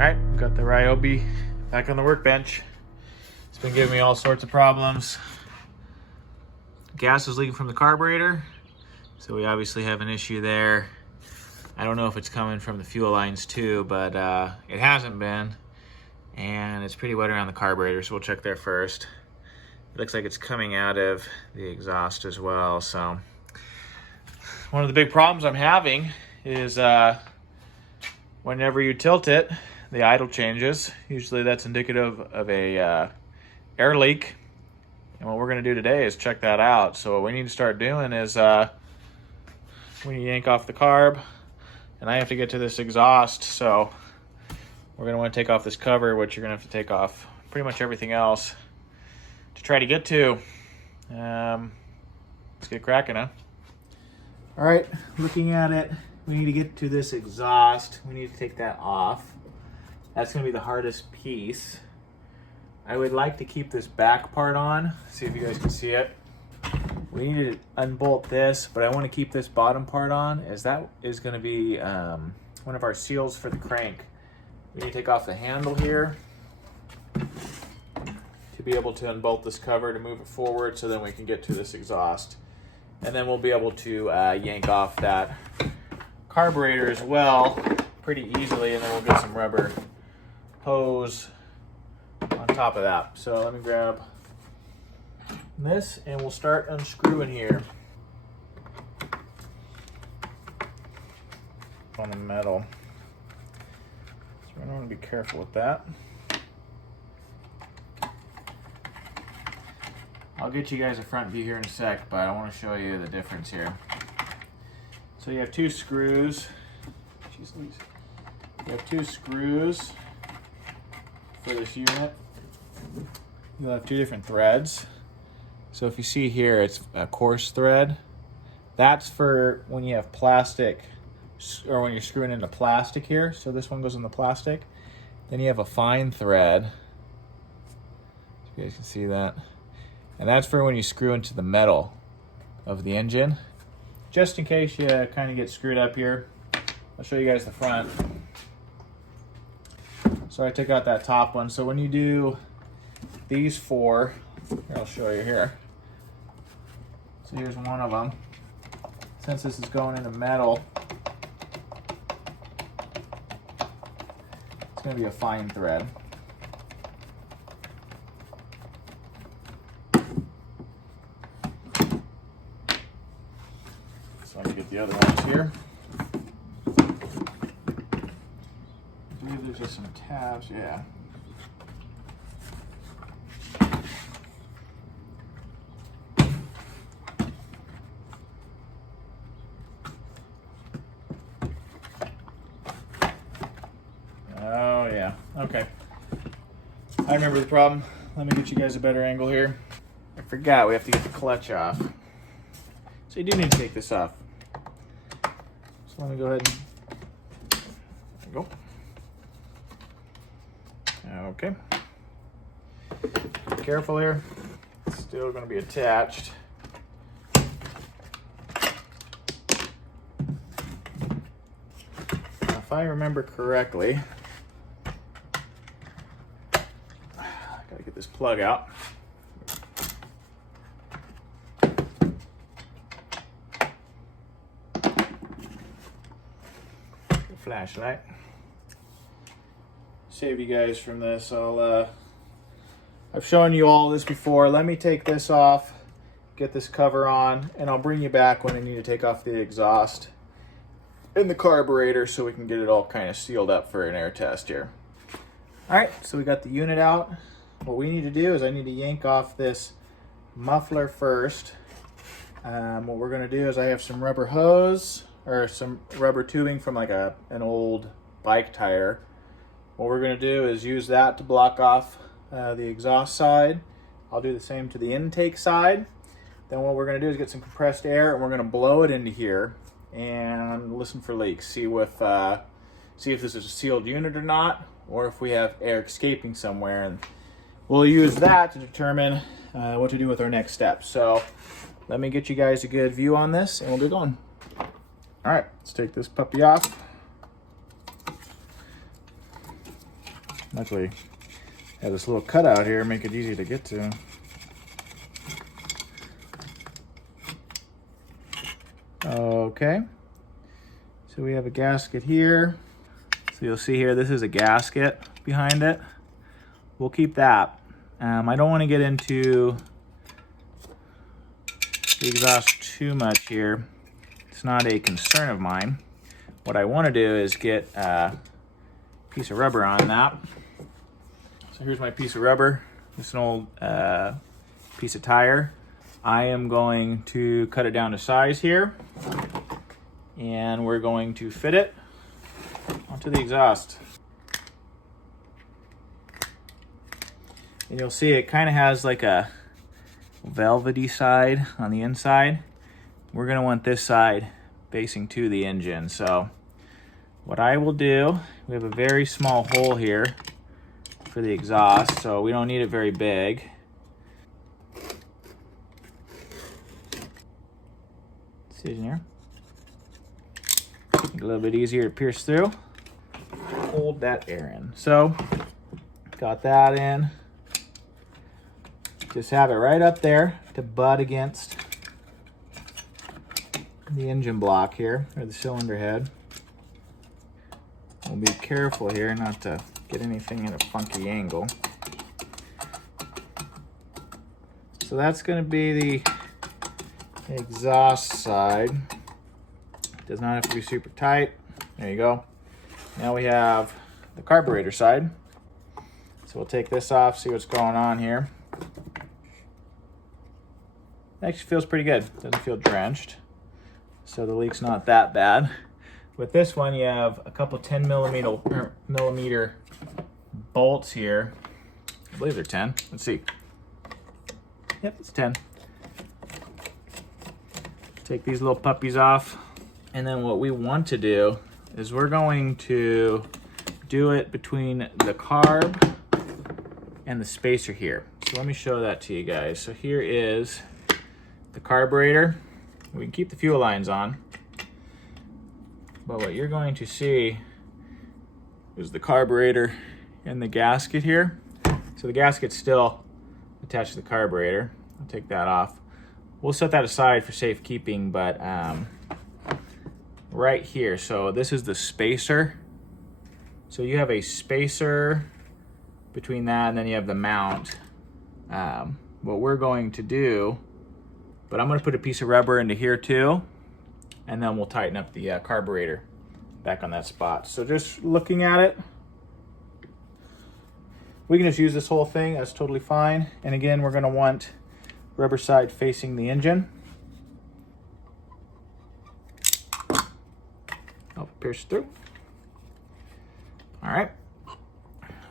right, got the Ryobi back on the workbench. It's been giving me all sorts of problems. Gas is leaking from the carburetor, so we obviously have an issue there. I don't know if it's coming from the fuel lines too, but it hasn't been. And it's pretty wet around the carburetor, so we'll check there first. It looks like it's coming out of the exhaust as well. So one of the big problems I'm having is whenever you tilt it, the idle changes. Usually that's indicative of a air leak. And what we're gonna do today is check that out. So what we need to start doing is when you yank off the carb, and I have to get to this exhaust, so we're gonna wanna take off this cover, which you're gonna have to take off pretty much everything else to try to get to. Let's get cracking, huh? All right, looking at it, we need to get to this exhaust. We need to take that off. That's gonna be the hardest piece. I would like to keep this back part on. See if you guys can see it. We need to unbolt this, but I want to keep this bottom part on, as that is going to be one of our seals for the crank. We need to take off the handle here to be able to unbolt this cover to move it forward, so then we can get to this exhaust. And then we'll be able to yank off that carburetor as well pretty easily, and then we'll get some rubber hose on top of that. So let me grab this and we'll start unscrewing here on the metal. So we're going to be careful with that. I'll get you guys a front view here in a sec, but I want to show you the difference here. So you have two screws. Jeez Louise. You have two screws for this unit. You'll have two different threads. So if you see here, it's a coarse thread. That's for when you have plastic, or when you're screwing into plastic here. So this one goes in the plastic. Then you have a fine thread. So you guys can see that. And that's for when you screw into the metal of the engine. Just in case you kind of get screwed up here, I'll show you guys the front. So I took out that top one. So when you do these four, here, I'll show you here. So here's one of them. Since this is going into metal, it's going to be a fine thread. So let me get the other ones here. I believe there's just some tabs, yeah. Oh yeah, okay. I remember the problem. Let me get you guys a better angle here. I forgot we have to get the clutch off. So you do need to take this off. So let me go ahead and, there you go. Okay. Be careful here. It's still going to be attached. Now, if I remember correctly, gotta get this plug out. The flashlight. Save you guys from this. I've shown you all this before. Let me take this off, get this cover on, and I'll bring you back when I need to take off the exhaust and the carburetor so we can get it all kind of sealed up for an air test here. All right, so we got the unit out. What we need to do is I need to yank off this muffler first. What we're gonna do is I have some rubber hose or some rubber tubing from like an old bike tire. What we're gonna do is use that to block off the exhaust side. I'll do the same to the intake side. Then what we're gonna do is get some compressed air and we're gonna blow it into here and listen for leaks. See if this is a sealed unit or not, or if we have air escaping somewhere. And we'll use that to determine what to do with our next step. So let me get you guys a good view on this and we'll get going. All right, let's take this puppy off. Luckily, I have this little cutout here, make it easy to get to. Okay, so we have a gasket here. So you'll see here, this is a gasket behind it. We'll keep that. I don't want to get into the exhaust too much here. It's not a concern of mine. What I want to do is get a piece of rubber on that. So here's my piece of rubber. This is an old piece of tire. I am going to cut it down to size here, and we're going to fit it onto the exhaust. And you'll see it kind of has like a velvety side on the inside. We're going to want this side facing to the engine. So what I will do, we have a very small hole here for the exhaust, so we don't need it very big. Incision here. Make it a little bit easier to pierce through. Hold that air in. So got that in. Just have it right up there to butt against the engine block here, or the cylinder head. We'll be careful here not to get anything in a funky angle. So that's going to be the exhaust side. Does not have to be super tight. There you go. Now we have the carburetor side. So we'll take this off, see what's going on here. It actually feels pretty good. Doesn't feel drenched. So the leak's not that bad. With this one, you have a couple 10 millimeter bolts here. I believe they're 10. Let's see. Yep, it's 10. Take these little puppies off. And then what we want to do is we're going to do it between the carb and the spacer here. So let me show that to you guys. So here is the carburetor. We can keep the fuel lines on. But what you're going to see is the carburetor and the gasket here. So the gasket's still attached to the carburetor. I'll take that off. We'll set that aside for safekeeping, but right here, so this is the spacer. So you have a spacer between that, and then you have the mount. What we're going to do, but I'm going to put a piece of rubber into here too, and then we'll tighten up the carburetor back on that spot. So just looking at it, we can just use this whole thing. That's totally fine. And again, we're going to want rubber side facing the engine. Oh, pierce through. All right.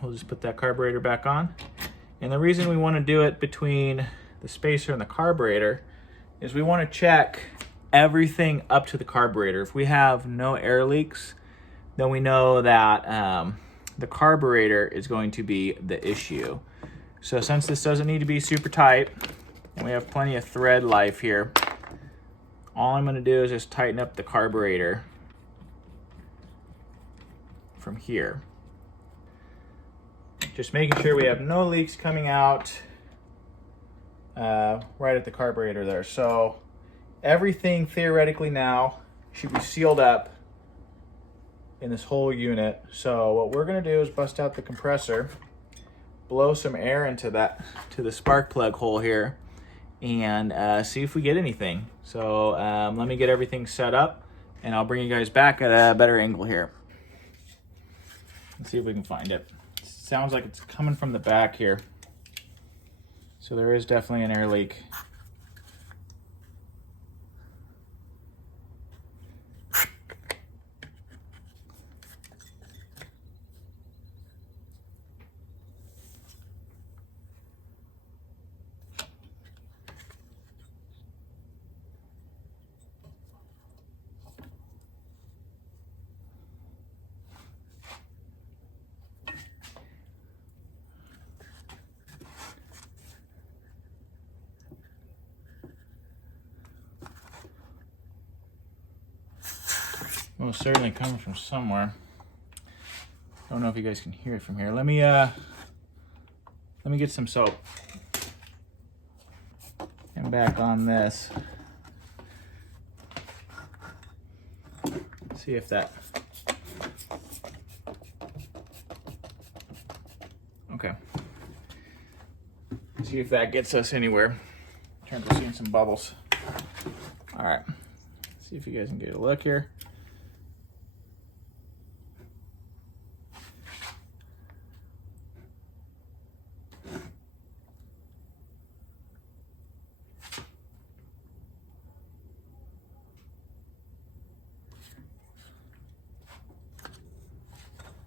We'll just put that carburetor back on. And the reason we want to do it between the spacer and the carburetor is we want to check everything up to the carburetor. If we have no air leaks, then we know that the carburetor is going to be the issue. So since this doesn't need to be super tight, and we have plenty of thread life here, all I'm going to do is just tighten up the carburetor from here. Just making sure we have no leaks coming out right at the carburetor there. So everything theoretically now should be sealed up in this whole unit. So what we're going to do is bust out the compressor, blow some air into that, to the spark plug hole here, and see if we get anything. So let me get everything set up, and I'll bring you guys back at a better angle here. Let's see if we can find it. Sounds like it's coming from the back here. So there is definitely an air leak. Well, it's certainly coming from somewhere. I don't know if you guys can hear it from here. Let me get some soap. And back on this. See if that. Okay. See if that gets us anywhere in terms of seeing some bubbles. All right. See if you guys can get a look here.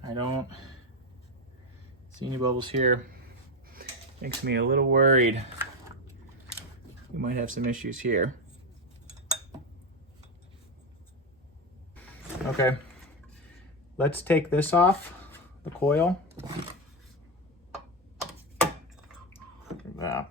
I don't see any bubbles here. Makes me a little worried. We might have some issues here. Okay, let's take this off the coil. Like that.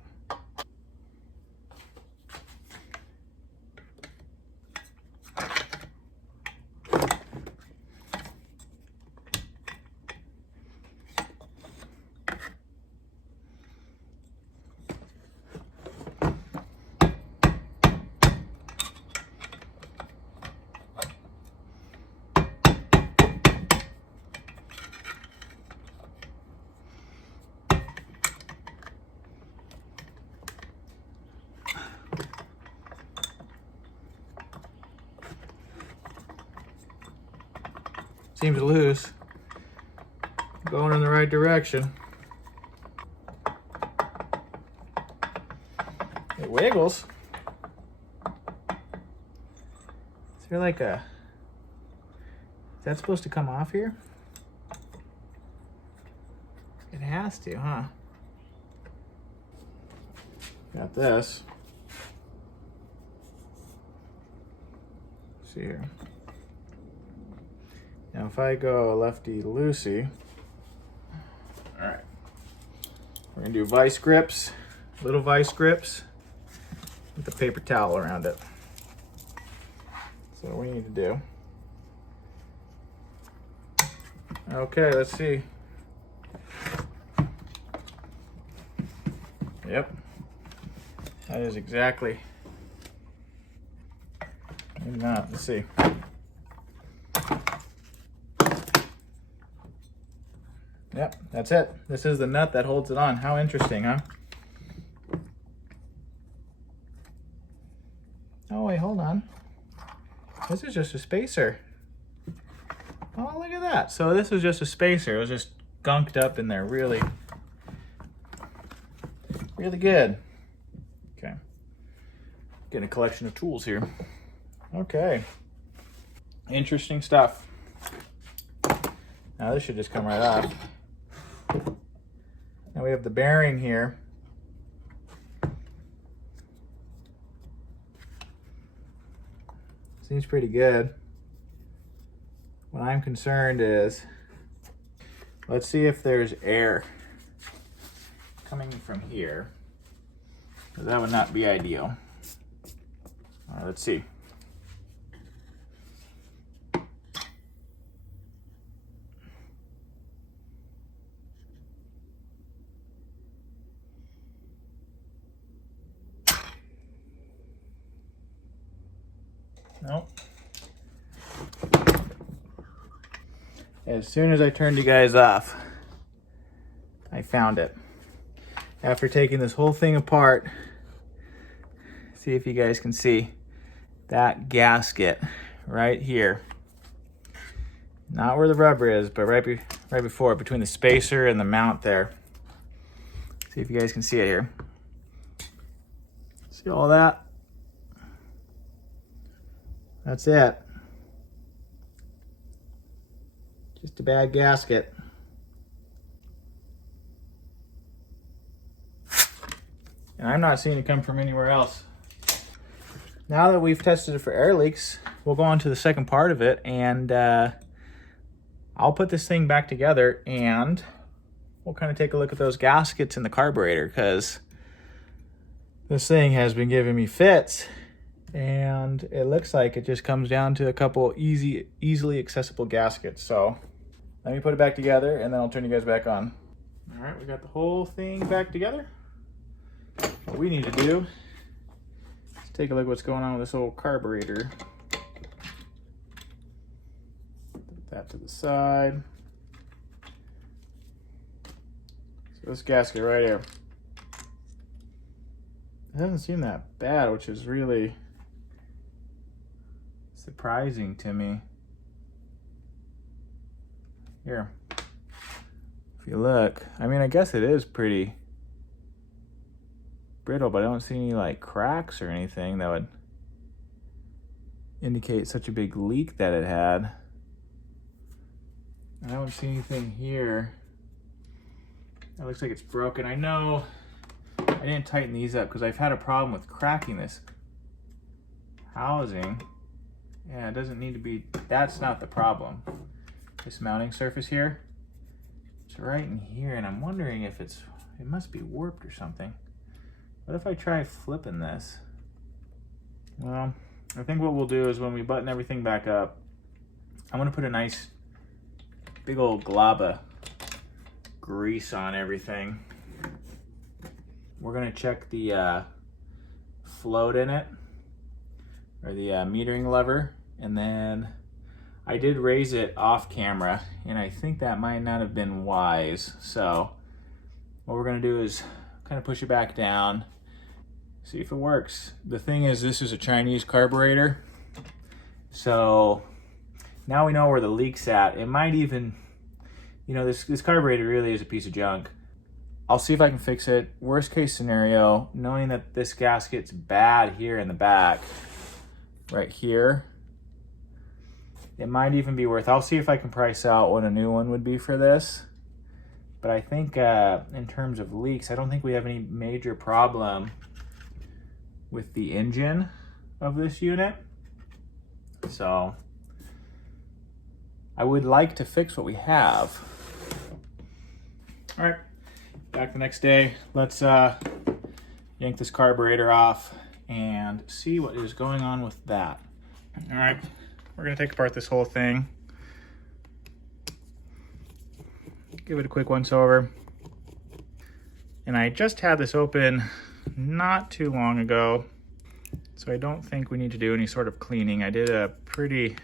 Seems loose. Going in the right direction. It wiggles. Is there like a... Is that supposed to come off here? It has to, huh? Got this. Let's see here. Now if I go lefty-loosey, all right, we're gonna do vice grips, little vice grips with a paper towel around it. So what we need to do. Okay, let's see. Yep, that is exactly, maybe not, let's see. Yep, that's it. This is the nut that holds it on. How interesting, huh? Oh, wait, hold on. This is just a spacer. Oh, look at that. So this is just a spacer. It was just gunked up in there. Really, really good. Okay. Getting a collection of tools here. Okay. Interesting stuff. Now this should just come right off. Now we have the bearing here. Seems pretty good. What I'm concerned is, let's see if there's air coming from here. That would not be ideal. All right, let's see. Nope. As soon as I turned you guys off, I found it. After taking this whole thing apart, see if you guys can see that gasket right here. Not where the rubber is, but right before, between the spacer and the mount there. See if you guys can see it here. See all that? That's it. Just a bad gasket. And I'm not seeing it come from anywhere else. Now that we've tested it for air leaks, we'll go on to the second part of it, and I'll put this thing back together and we'll kind of take a look at those gaskets in the carburetor, because this thing has been giving me fits. And it looks like it just comes down to a couple easily accessible gaskets. So Let me put it back together and then I'll turn you guys back on. All right, we got the whole thing back together. What we need to do is take a look at what's going on with this old carburetor. Put that to the side. So this gasket right here, it doesn't seem that bad, which is really surprising to me. Here, if you look, I mean, I guess it is pretty brittle, but I don't see any like cracks or anything that would indicate such a big leak that it had. I don't see anything here. It looks like it's broken. I know I didn't tighten these up because I've had a problem with cracking this housing. Yeah, it doesn't need to be, that's not the problem. This mounting surface here, it's right in here, and I'm wondering if it must be warped or something. What if I try flipping this? Well, I think what we'll do is when we button everything back up, I'm gonna put a nice big old glob of grease on everything. We're gonna check the float in it, or the metering lever, and then I did raise it off camera, and I think that might not have been wise. So what we're gonna do is kind of push it back down, see if it works. The thing is, this is a Chinese carburetor, so now we know where the leak's at. It might even, you know, this carburetor really is a piece of junk. I'll see if I can fix it. Worst case scenario, knowing that this gasket's bad here in the back, right here, it might even be worth, I'll see if I can price out what a new one would be for this. But I think in terms of leaks, I don't think we have any major problem with the engine of this unit. So I would like to fix what we have. All right, back the next day. Let's yank this carburetor off and see what is going on with that. All right, we're gonna take apart this whole thing. Give it a quick once over. And I just had this open not too long ago, so I don't think we need to do any sort of cleaning. I did a pretty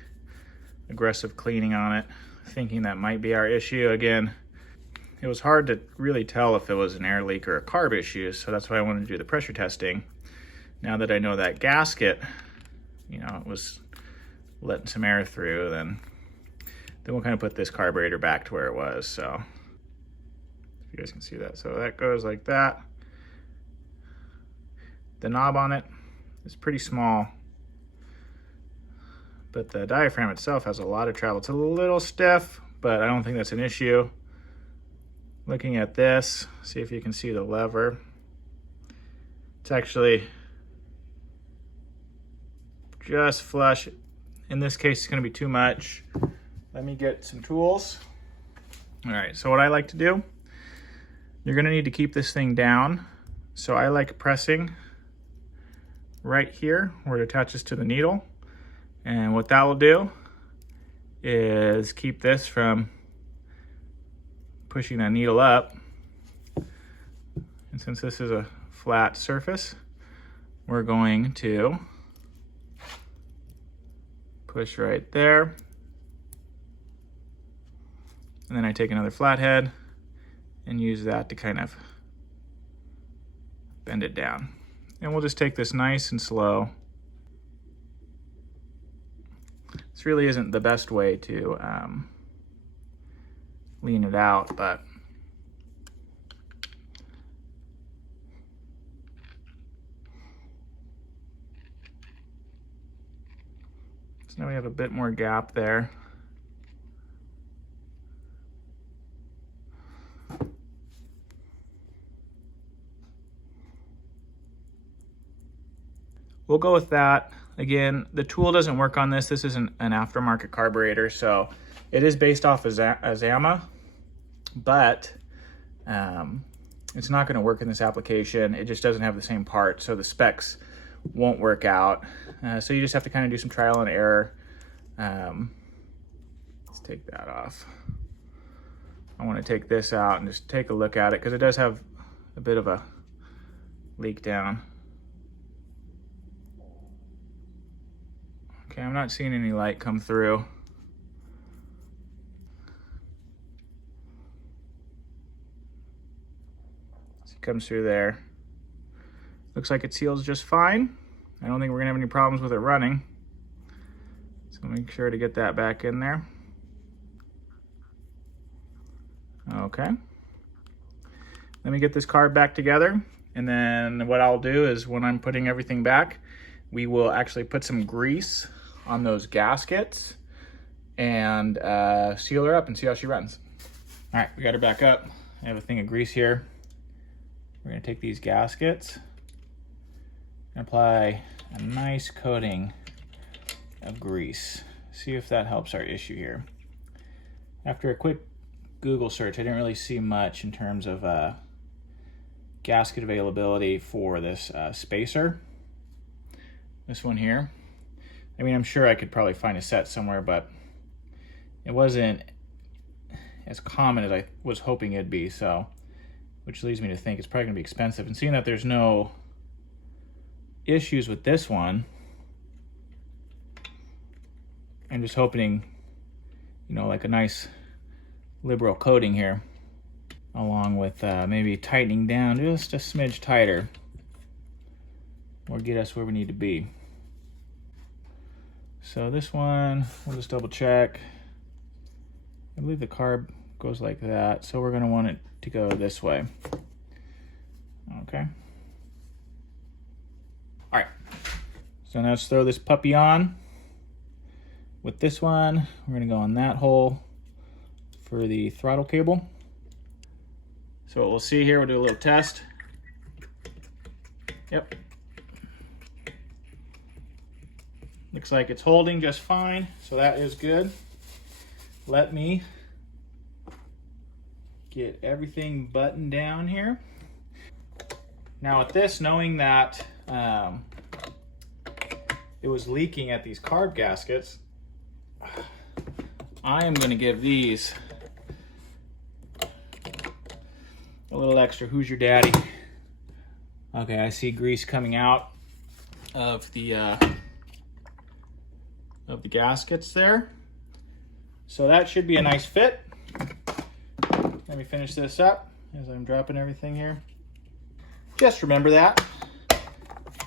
aggressive cleaning on it, thinking that might be our issue. Again, it was hard to really tell if it was an air leak or a carb issue, so that's why I wanted to do the pressure testing. Now that I know that gasket, you know, it was letting some air through, then we'll kind of put this carburetor back to where it was. So if you guys can see that, so that goes like that. The knob on it is pretty small, but the diaphragm itself has a lot of travel. It's a little stiff, but I don't think that's an issue. Looking at this, see if you can see the lever. It's actually just flush. In this case, it's gonna be too much. Let me get some tools. All right, so what I like to do, you're gonna need to keep this thing down. So I like pressing right here where it attaches to the needle. And what that will do is keep this from pushing that needle up. And since this is a flat surface, we're going to push right there. And then I take another flathead and use that to kind of bend it down. And we'll just take this nice and slow. This really isn't the best way to lean it out, but so now we have a bit more gap there. We'll go with that. Again, the tool doesn't work on this. This isn't an aftermarket carburetor, so it is based off of Zama, but it's not gonna work in this application. It just doesn't have the same part, so the specs won't work out. So you just have to kind of do some trial and error. Let's take that off. I want to take this out and just take a look at it because it does have a bit of a leak down. Okay, I'm not seeing any light come through. So it comes through there. Looks like it seals just fine. I don't think we're gonna have any problems with it running. So make sure to get that back in there. Okay. Let me get this carb back together. And then what I'll do is when I'm putting everything back, we will actually put some grease on those gaskets and seal her up and see how she runs. All right, we got her back up. I have a thing of grease here. We're gonna take these gaskets and apply a nice coating of grease. See if that helps our issue here. After a quick Google search, I didn't really see much in terms of gasket availability for this spacer. This one here. I mean, I'm sure I could probably find a set somewhere, but it wasn't as common as I was hoping it'd be, so, which leads me to think it's probably gonna be expensive. And seeing that there's no issues with this one, I'm just hoping, you know, like a nice liberal coating here, along with maybe tightening down just a smidge tighter, or get us where we need to be. So this one, we'll just double check. I believe the carb goes like that, so we're gonna want it to go this way. Okay. All right, so now let's throw this puppy on. With this one, we're gonna go on that hole for the throttle cable. So what we'll see here, we'll do a little test. Yep. Looks like it's holding just fine, so that is good. Let me get everything buttoned down here. Now with this, knowing that it was leaking at these carb gaskets, I am gonna give these a little extra Who's Your Daddy. Okay, I see grease coming out of the gaskets there. So that should be a nice fit. Let me finish this up as I'm dropping everything here. Just remember that.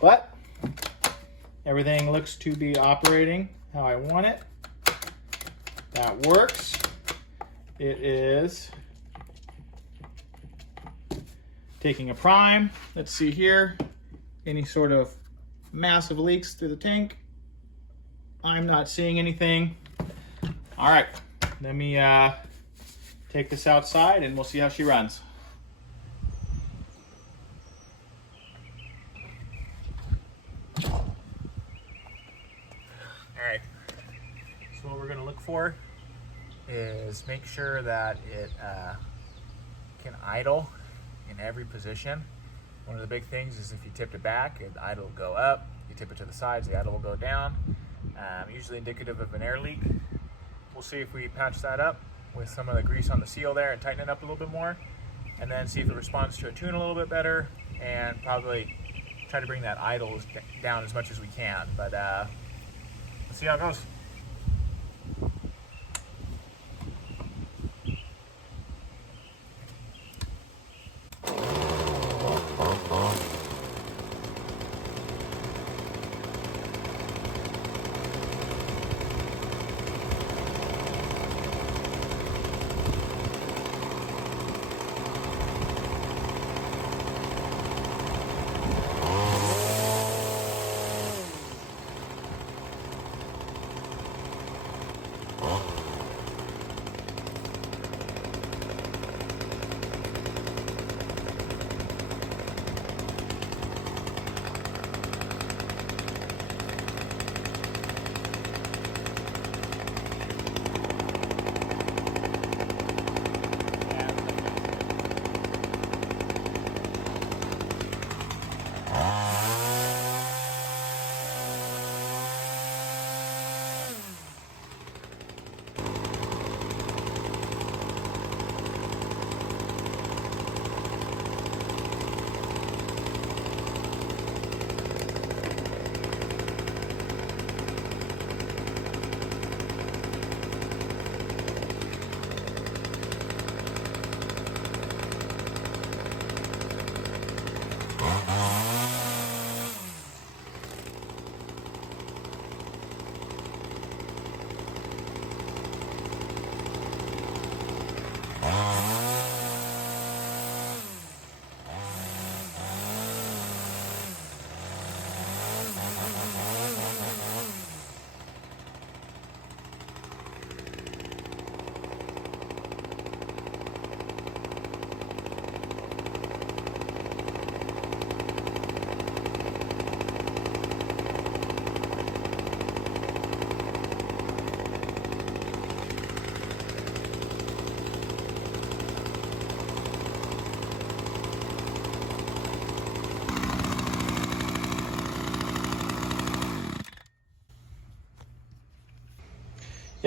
But everything looks to be operating how I want it. That works. It is taking a prime. Let's see here. Any sort of massive leaks through the tank? I'm not seeing anything. All right, let me take this outside and we'll see how she runs. All right, so what we're gonna look for is make sure that it can idle in every position. One of the big things is if you tipped it back, the idle will go up. You tip it to the sides, the idle will go down. Usually indicative of an air leak. We'll see if we patch that up with some of the grease on the seal there and tighten it up a little bit more, and then see if it responds to a tune a little bit better, and probably try to bring that idle down as much as we can. But let's see how it goes.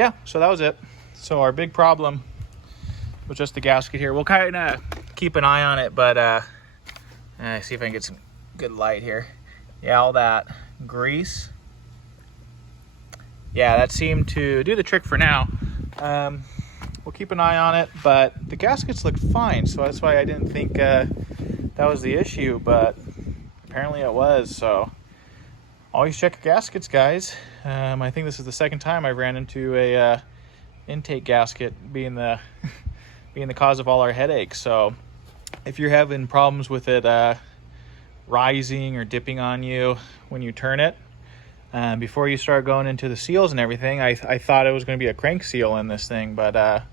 yeah, so that was it. So our big problem was just the gasket here. We'll kind of keep an eye on it, but see if I can get some good light here. Yeah, all that grease. Yeah, that seemed to do the trick for now. We'll keep an eye on it, but the gaskets look fine, so that's why I didn't think that was the issue, but apparently it was. So always check your gaskets, guys. I think this is the second time I've ran into a intake gasket being the being the cause of all our headaches. So if you're having problems with it rising or dipping on you when you turn it, before you start going into the seals and everything, I thought it was going to be a crank seal in this thing, but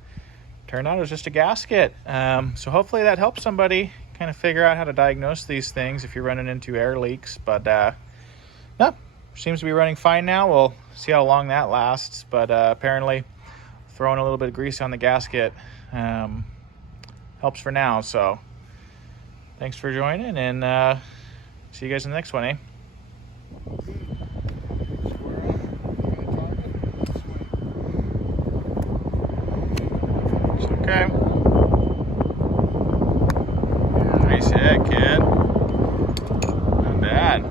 turned out it was just a gasket. So hopefully that helps somebody kind of figure out how to diagnose these things if you're running into air leaks. But no, seems to be running fine now. We'll see how long that lasts, but apparently throwing a little bit of grease on the gasket helps for now. So thanks for joining, and see you guys in the next one, eh? Okay. Nice hit, kid. Not bad.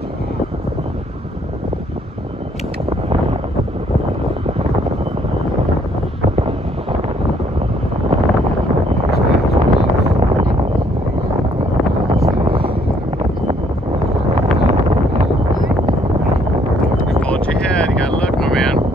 You pulled your head. You gotta look, my man.